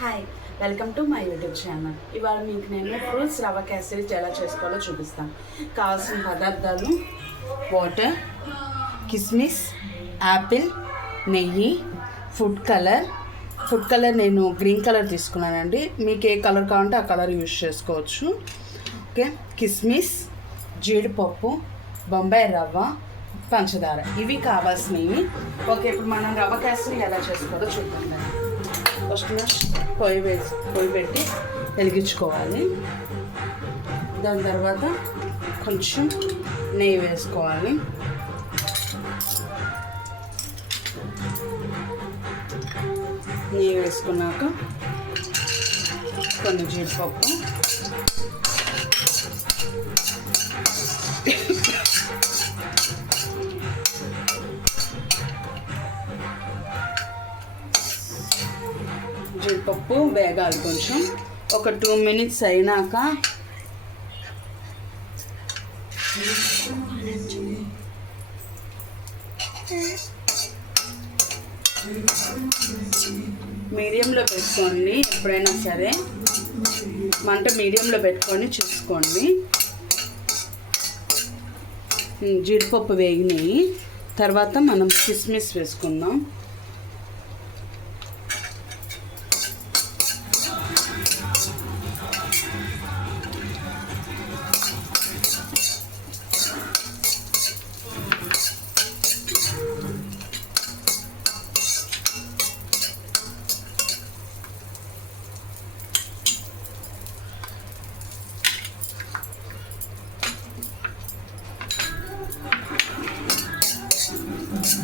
Hi, welcome to my YouTube channel. ఇవాళ మీకు నేను ఫ్రూట్స్ రవ్వ కేసరి ఎలా చేసుకోవాలో చూపిస్తాను. కావాల్సిన పదార్థాలు: వాటర్, కిస్మిస్, యాపిల్, నెయ్యి, ఫుడ్ కలర్ నేను గ్రీన్ కలర్ తీసుకున్నానండి. మీకు ఏ కలర్ కావాలంటే ఆ కలర్ యూజ్ చేసుకోవచ్చు. ఓకే, కిస్మిస్, జీడిపప్పు, బొంబాయి రవ్వ, పంచదార, ఇవి కావాల్సినవి. ఓకే, ఇప్పుడు మనం రవ్వ కేసరి ఎలా చేసుకోవాలో చూద్దాం. ఫస్ట్ పొయ్యి పెట్టి వెలిగించుకోవాలి. దాని తర్వాత కొంచెం నెయ్యి వేసుకోవాలి. నెయ్యి వేసుకున్నాక కొన్ని జీడిపప్పు, జీడిపప్పు వేగాలి. కొంచెం ఒక 2 minutes అయినాక మీడియంలో పెట్టుకోండి. ఎప్పుడైనా సరే మంట మీడియంలో పెట్టుకొని చూసుకోండి. జీడిపప్పు వేగినాయి. తర్వాత మనం కిస్మిస్ వేసుకుందాం.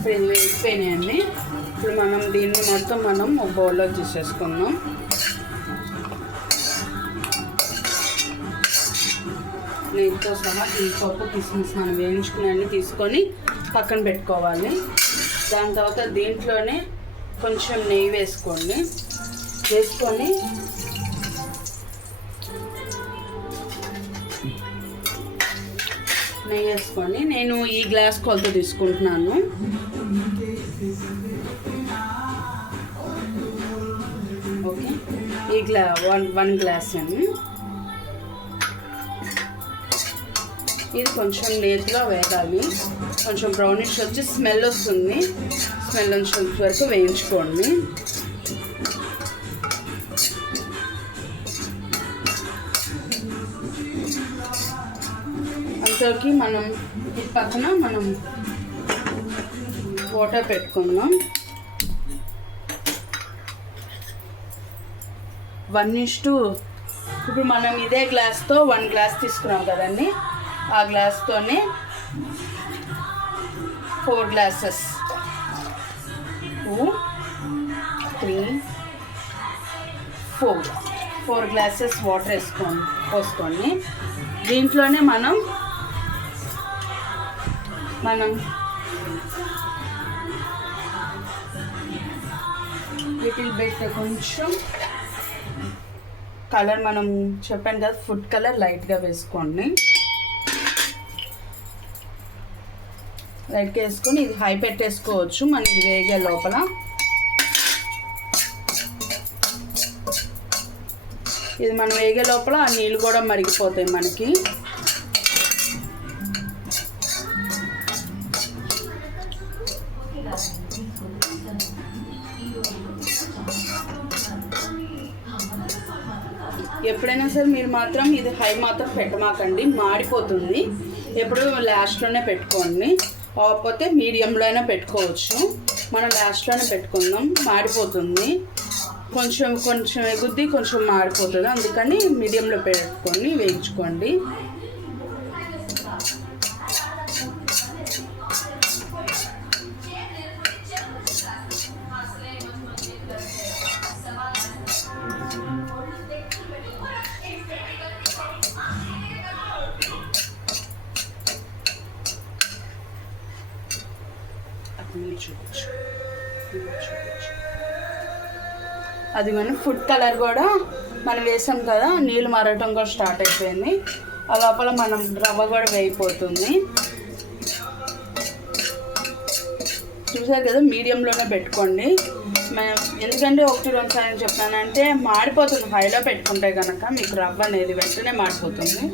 ఇప్పుడు వేగిపోయినాయండి. ఇప్పుడు మనం దీన్ని మొత్తం ఒక బౌల్లో తీసేసుకుందాం. నెయ్యితో సహా ఈ పప్పు కిస్మిస్ మనం వేయించుకుని తీసుకొని పక్కన పెట్టుకోవాలి. దాని తర్వాత దీంట్లోనే కొంచెం నెయ్యి వేసుకొని నేను ఈ గ్లాస్ కొలత తీసుకుంటున్నాను. ఓకే, ఈ వన్ గ్లాస్ అండి. ఇది కొంచెం నేతిగా వేగాలి. కొంచెం బ్రౌనిష్ వచ్చి స్మెల్ వస్తుంది. స్మెల్ వచ్చే వరకు వేయించుకోండి. అంతలోకి మనం ఈ పక్కన వాటర్ పెట్టుకుందాం. 1:2. ఇప్పుడు మనం ఇదే గ్లాస్తో 1 గ్లాస్ తీసుకున్నాం కదండి. ఆ గ్లాస్తోనే 4 glasses 2 3 4 glasses వాటర్ పోసుకోండి. దీంట్లోనే మనం లిటిల్ బిట్ కొంచెం కలర్ మనం చెప్పాను కదా, ఫుడ్ కలర్ లైట్గా వేసుకోండి. లైట్గా వేసుకొని ఇది హై పెట్టేసుకోవచ్చు. మనం ఇది వేగే లోపల ఆ నీళ్ళు కూడా మరిగిపోతాయి మనకి. ఎప్పుడైనా సరే మీరు మాత్రం ఇది హై మాత్రం పెట్టమాకండి, మాడిపోతుంది. ఎప్పుడు లాస్ట్లోనే పెట్టుకోండి. కాకపోతే మీడియంలో అయినా పెట్టుకోవచ్చు. మనం లాస్ట్లోనే పెట్టుకుందాం, మాడిపోతుంది. కొంచెం ఎగుద్ది, కొంచెం మాడిపోతుంది. అందుకని మీడియంలో పెట్టుకొని వేయించుకోండి. అది మనం ఫుడ్ కలర్ కూడా మనం వేసాం కదా, నీళ్ళు మరగటం కూడా స్టార్ట్ అయిపోయింది. ఆ లోపల మనం రవ్వ కూడా వేయిపోతుంది. చూసారు కదా, మీడియంలోనే పెట్టుకోండి. ఎందుకంటే 1-2 సార్లు చెప్తానంటే మాడిపోతుంది. హైలో పెట్టుకుంటే కనుక మీకు రవ్వ అనేది వెంటనే మాడిపోతుంది,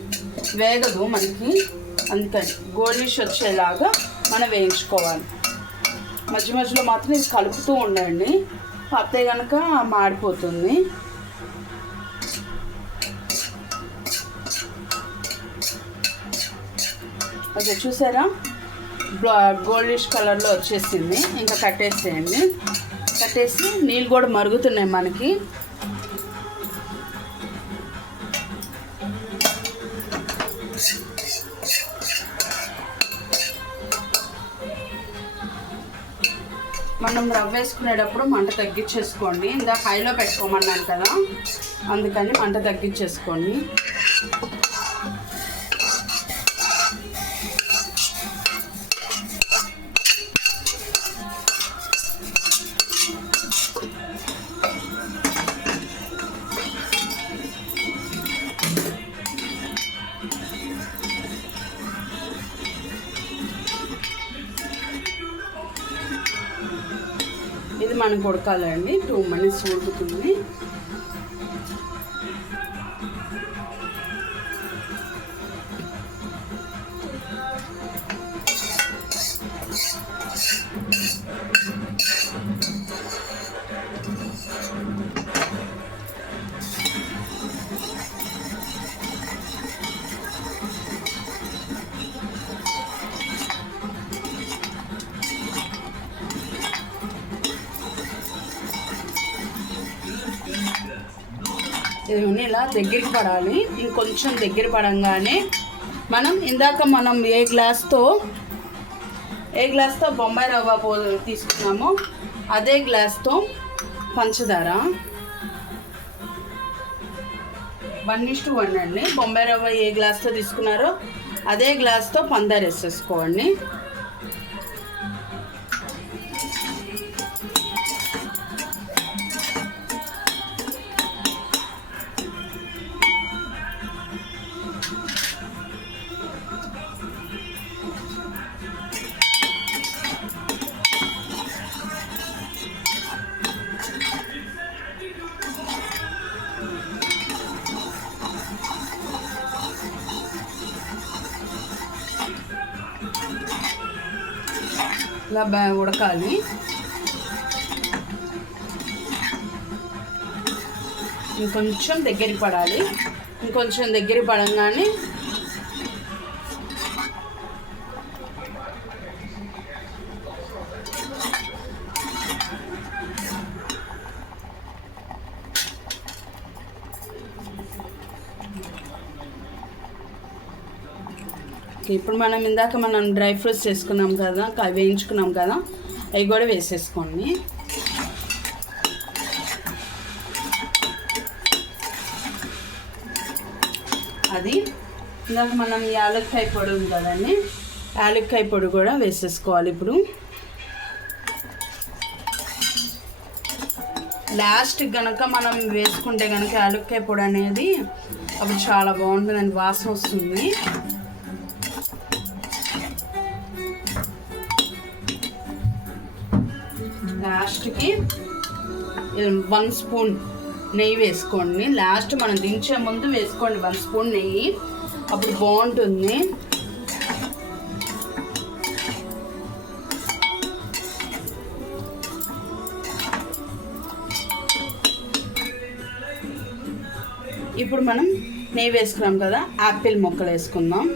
వేగదు మనకి. అందుకని గోల్డిష్ వచ్చేలాగా మనం వేయించుకోవాలి. మధ్య మధ్యలో మాత్రం ఇది కలుపుతూ ఉండండి, పడితే కనుక మాడిపోతుంది. అదే చూసారా, గోల్డిష్ కలర్లో వచ్చేసింది. ఇంకా కట్టేసేయండి. కట్టేసి నీళ్ళు కూడా మరుగుతున్నాయి మనకి. మనం రవ్వ వేసుకునేటప్పుడు మంట తగ్గించేసుకోండి. ఇంకా హైలో పెట్టుకోమన్నాను కదా, అందుకని మంట తగ్గించేసుకోండి. ఇది మనకు ఉడకాలండి, 2 minutes ఉడుకుతుంది. ఇవన్నీ ఇలా దగ్గరికి పడాలి. ఇంకొంచెం దగ్గర పడంగానే మనం ఏ గ్లాస్తో బొంబాయి రవ్వ తీసుకున్నామో అదే గ్లాస్తో పంచదార 1:1 అండి. బొంబాయి రవ్వ ఏ గ్లాస్తో తీసుకున్నారో అదే గ్లాస్తో పంచదార వేసేసుకోండి. ఇలా ఉడకాలి. ఇంకొంచెం దగ్గరికి పడాలి. ఇంకొంచెం దగ్గర పడంగానే ఇప్పుడు మనం డ్రై ఫ్రూట్స్ చేసుకున్నాం కదా, వేయించుకున్నాం కదా, అవి కూడా వేసేసుకోండి. అది ఇందాక మనం యాలక్కాయ పొడి ఉంది కదండి, యాలక్కాయ పొడి కూడా వేసేసుకోవాలి. ఇప్పుడు లాస్ట్ కనుక మనం వేసుకుంటే కనుక యాలక్కాయ పొడి అనేది అప్పుడు చాలా బాగుంటుందండి, వాసన వస్తుంది. లాస్ట్కి 1 స్పూన్ నెయ్యి వేసుకోండి. లాస్ట్ మనం దించే ముందు వేసుకోండి 1 స్పూన్ నెయ్యి, అప్పుడు బాగుంటుంది. ఇప్పుడు మనం నెయ్యి వేసుకున్నాం కదా, యాపిల్ ముక్కలు వేసుకుందాం.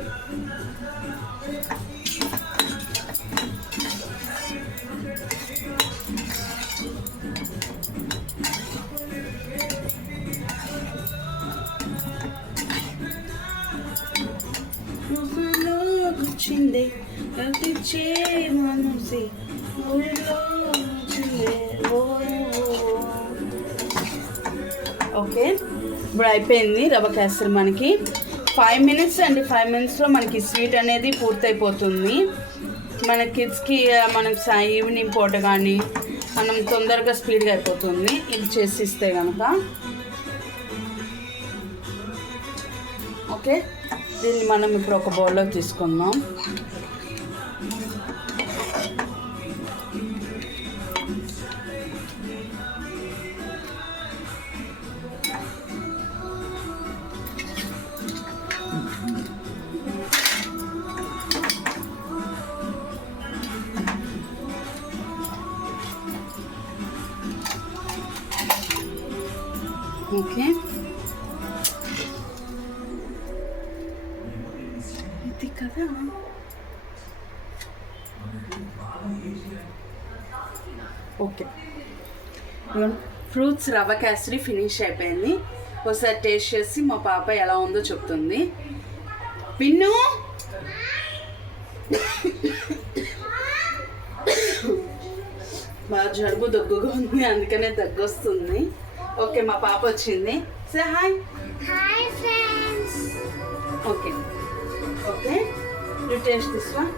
ఓకే, ఇప్పుడు అయిపోయింది రవ్వ కేసరి. మనకి 5 minutes అండి. 5 minutesలో మనకి స్వీట్ అనేది పూర్తయిపోతుంది. మన కిడ్స్కి మనం ఈవినింగ్ పూట కానీ మనం తొందరగా స్పీడ్గా అయిపోతుంది ఇది చేసిస్తే కనుక. ఓకే, దీన్ని మనం ఇప్పుడు ఒక బౌల్లో తీసుకుందాం. ఓకే, ఇది కదా. ఓకే, ఫ్రూట్స్ రవ్వ కేసరి ఫినిష్ అయిపోయింది. ఒకసారి టేస్ట్ చేసి మా పాప ఎలా ఉందో చెప్తుంది. పిన్ను, బాగా జలుబు దగ్గుగా ఉంది, అందుకనే దగ్గు వస్తుంది. ఓకే, మా పాప వచ్చింది. Say hi. Hi friends. Okay okay, you taste this one.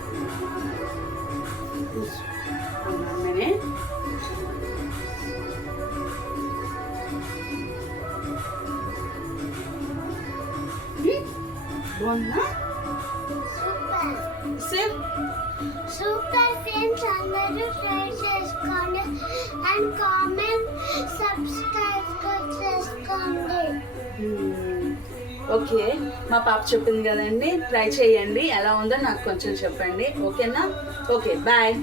బాగుందా? సూపర్ ఫ్రెండ్స్, అందరూ ట్రై చేసుకోండి అండ్ కామెంట్ సబ్స్క్రైబ్ చేసుకోండి. ఓకే, మా పాప చెప్పింది కదండి, ట్రై చేయండి. ఎలా ఉందో నాకు కొంచెం చెప్పండి. ఓకేనా? Okay, bye.